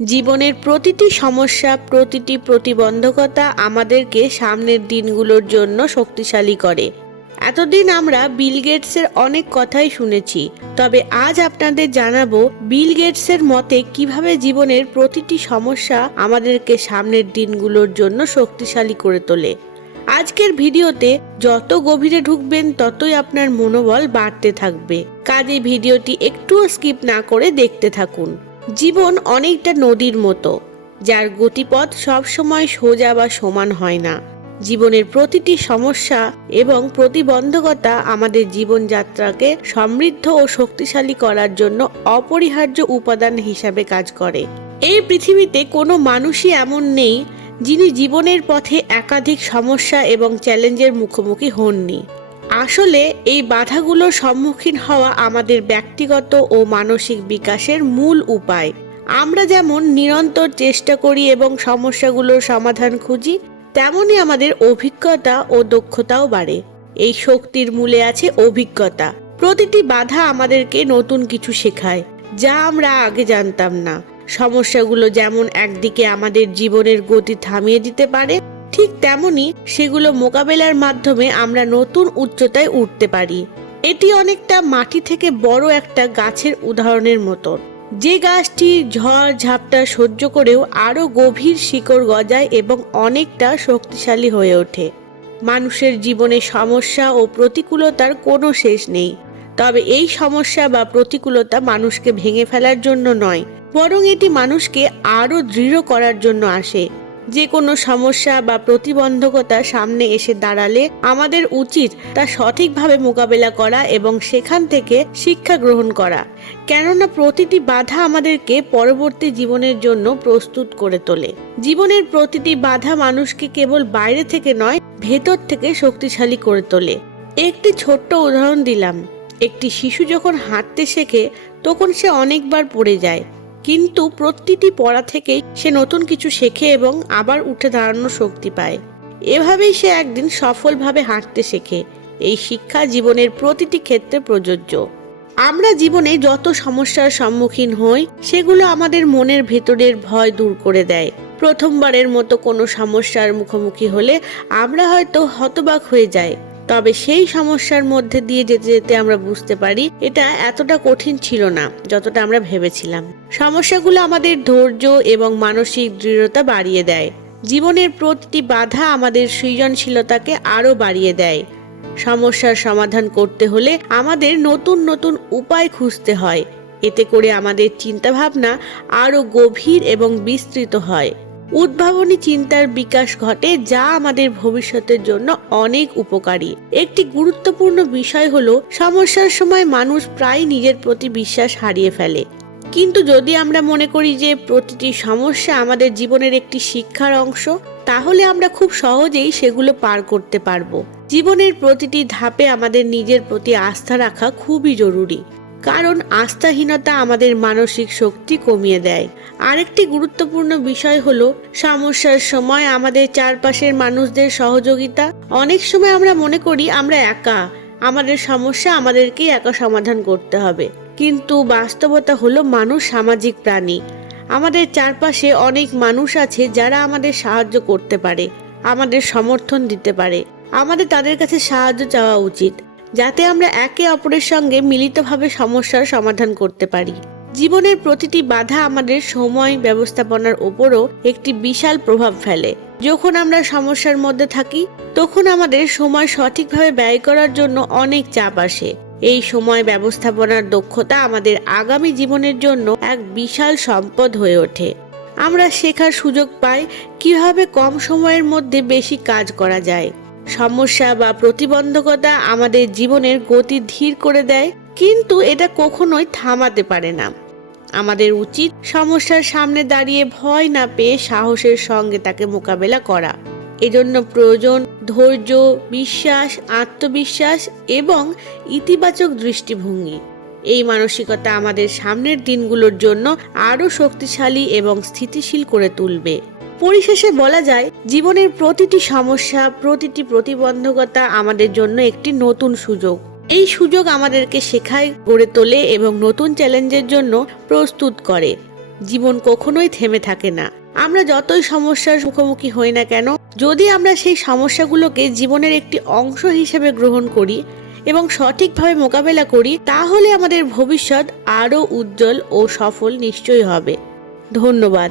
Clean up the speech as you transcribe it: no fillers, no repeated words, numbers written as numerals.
জীবনের প্রতিটি সমস্যা, প্রতিটি প্রতিবন্ধকতা আমাদেরকে সামনের দিনগুলোর জন্য শক্তিশালী করে। এতদিন আমরা বিল গেটসের অনেক কথাই শুনেছি, তবে আজ আপনাদের জানাবো বিল গেটসের মতে কিভাবে জীবনের প্রতিটি সমস্যা আমাদেরকে সামনের দিনগুলোর জন্য শক্তিশালী করে তোলে। আজকের ভিডিওতে যত গভীরে ঢুকবেন ততই আপনার মনোবল বাড়তে থাকবে। কাজেই ভিডিওটি একটুও স্কিপ না করে দেখতে থাকুন। জীবন অনেকটা নদীর মতো, যার গতিপথ সবসময় সোজা বা সমান হয় না। জীবনের প্রতিটি সমস্যা এবং প্রতিবন্ধকতা আমাদের জীবনযাত্রাকে সমৃদ্ধ ও শক্তিশালী করার জন্য অপরিহার্য উপাদান হিসাবে কাজ করে। এই পৃথিবীতে কোনো মানুষই এমন নেই যিনি জীবনের পথে একাধিক সমস্যা এবং চ্যালেঞ্জের মুখোমুখি হননি। আসলে এই বাধাগুলোর সম্মুখীন হওয়া আমাদের ব্যক্তিগত ও মানসিক বিকাশের মূল উপায়। আমরা যেমন নিরন্তর চেষ্টা করি এবং সমস্যাগুলোর সমাধান খুঁজি, তেমনি আমাদের অভিজ্ঞতা ও দক্ষতাও বাড়ে। এই শক্তির মূলে আছে অভিজ্ঞতা। প্রতিটি বাধা আমাদেরকে নতুন কিছু শেখায়, যা আমরা আগে জানতাম না। সমস্যাগুলো যেমন একদিকে আমাদের জীবনের গতি থামিয়ে দিতে পারে, ঠিক তেমনি সেগুলো মোকাবেলার মাধ্যমে আমরা নতুন উচ্চতায় উঠতে পারি। এটি অনেকটা মাটি থেকে বড় একটা গাছের উদাহরণের মতো, যে গাছটি ঝড় ঝাপটা সহ্য করেও আরো গভীর শিকড় গজায় এবং অনেকটা শক্তিশালী হয়ে ওঠে। মানুষের জীবনে সমস্যা ও প্রতিকূলতার কোনো শেষ নেই, তবে এই সমস্যা বা প্রতিকূলতা মানুষকে ভেঙে ফেলার জন্য নয়, বরং এটি মানুষকে আরো দৃঢ় করার জন্য আসে। যে কোনো সমস্যা বা প্রতিবন্ধকতা সামনে এসে দাঁড়ালে আমাদের উচিত তা সঠিকভাবে মোকাবেলা করা এবং সেখান থেকে শিক্ষা গ্রহণ করা, কেননা প্রতিটি বাধা আমাদেরকে পরবর্তী জীবনের জন্য প্রস্তুত করে তোলে। জীবনের প্রতিটি বাধা মানুষকে কেবল বাইরে থেকে নয়, ভেতর থেকে শক্তিশালী করে তোলে। একটি ছোট্ট উদাহরণ দিলাম। একটি শিশু যখন হাঁটতে শেখে তখন সে অনেকবার পড়ে যায়, কিন্তু প্রতিটি পড়া থেকেই সে নতুন কিছু শেখে এবং আবার উঠে দাঁড়ানোর শক্তি পায়। এভাবেই সে একদিন সফলভাবে হাঁটতে শেখে। এই শিক্ষা জীবনের প্রতিটি ক্ষেত্রে প্রযোজ্য। আমরা জীবনে যত সমস্যার সম্মুখীন হই, সেগুলো আমাদের মনের ভেতরের ভয় দূর করে দেয়। প্রথমবারের মতো কোনো সমস্যার মুখোমুখি হলে আমরা হয়তো হতবাক হয়ে যাই, তবে সেই সমস্যার মধ্যে দিয়ে যেতে যেতে আমরা বুঝতে পারি এটা এতটা কঠিন ছিল না যতটা আমরা ভেবেছিলাম। সমস্যাগুলো আমাদের ধৈর্য এবং মানসিক দৃঢ়তা বাড়িয়ে দেয়। জীবনের প্রতিটি বাধা আমাদের সৃজনশীলতাকে আরো বাড়িয়ে দেয়। সমস্যার সমাধান করতে হলে আমাদের নতুন নতুন উপায় খুঁজতে হয়। এতে করে আমাদের চিন্তাভাবনা আরো গভীর এবং বিস্তৃত হয়। উদ্ভাবনী চিন্তার বিকাশ ঘটে, যা আমাদের ভবিষ্যতের জন্য অনেক উপকারী। একটি গুরুত্বপূর্ণ বিষয় হলো, সমস্যার সময় মানুষ প্রায় নিজের প্রতি বিশ্বাস হারিয়ে ফেলে। কিন্তু যদি আমরা মনে করি যে প্রতিটি সমস্যা আমাদের জীবনের একটি শিক্ষার অংশ, তাহলে আমরা খুব সহজেই সেগুলো পার করতে পারবো। জীবনের প্রতিটি ধাপে আমাদের নিজের প্রতি আস্থা রাখা খুবই জরুরি, কারণ আস্থাহীনতা আমাদের মানসিক শক্তি কমিয়ে দেয়। আরেকটি গুরুত্বপূর্ণ বিষয় হলো সমস্যার সময় আমাদের চারপাশের মানুষদের সহযোগিতা। অনেক সময় আমরা মনে করি আমরা একা, আমাদের সমস্যা আমাদেরকেই একা সমাধান করতে হবে, কিন্তু বাস্তবতা হলো মানুষ সামাজিক প্রাণী। আমাদের চারপাশে অনেক মানুষ আছে যারা আমাদের সাহায্য করতে পারে, আমাদের সমর্থন দিতে পারে। আমাদের তাদের কাছে সাহায্য চাওয়া উচিত, যাতে আমরা একে অপরের সঙ্গে মিলিতভাবে সমস্যার সমাধান করতে পারি। জীবনের প্রতিটি বাধা আমাদের সময় ব্যবস্থাপনার উপরও একটি বিশাল প্রভাব ফেলে। যখন আমরা সমস্যার মধ্যে থাকি, তখন আমাদের সময় সঠিকভাবে ব্যয় করার জন্য অনেক চাপ আসে। এই সময় ব্যবস্থাপনার দক্ষতা আমাদের আগামী জীবনের জন্য এক বিশাল সম্পদ হয়ে ওঠে। আমরা শেখার সুযোগ পাই কিভাবে কম সময়ের মধ্যে বেশি কাজ করা যায়। সমস্যা বা প্রতিবন্ধকতা আমাদের জীবনের গতি ধীর করে দেয়, কিন্তু এটা কখনোই থামাতে পারে না। আমাদের উচিত সমস্যার সামনে দাঁড়িয়ে ভয় না পেয়ে সাহসের সঙ্গে তাকে মোকাবেলা করা। এজন্য প্রয়োজন ধৈর্য, বিশ্বাস, আত্মবিশ্বাস এবং ইতিবাচক দৃষ্টিভঙ্গি। এই মানসিকতা আমাদের সামনের দিনগুলোর জন্য আরো শক্তিশালী এবং স্থিতিশীল করে তুলবে। পরিশেষে বলা যায়, জীবনের প্রতিটি সমস্যা, প্রতিটি প্রতিবন্ধকতা আমাদের জন্য একটি নতুন সুযোগ। এই সুযোগ আমাদেরকে শেখায়, গড়ে তোলে এবং নতুন চ্যালেঞ্জের জন্য প্রস্তুত করে। জীবন কখনোই থেমে থাকে না। আমরা যতই সমস্যার মুখোমুখি হই না কেন, যদি আমরা সেই সমস্যাগুলোকে জীবনের একটি অংশ হিসেবে গ্রহণ করি এবং সঠিকভাবে মোকাবেলা করি, তাহলে আমাদের ভবিষ্যৎ আরও উজ্জ্বল ও সফল নিশ্চয়ই হবে। ধন্যবাদ।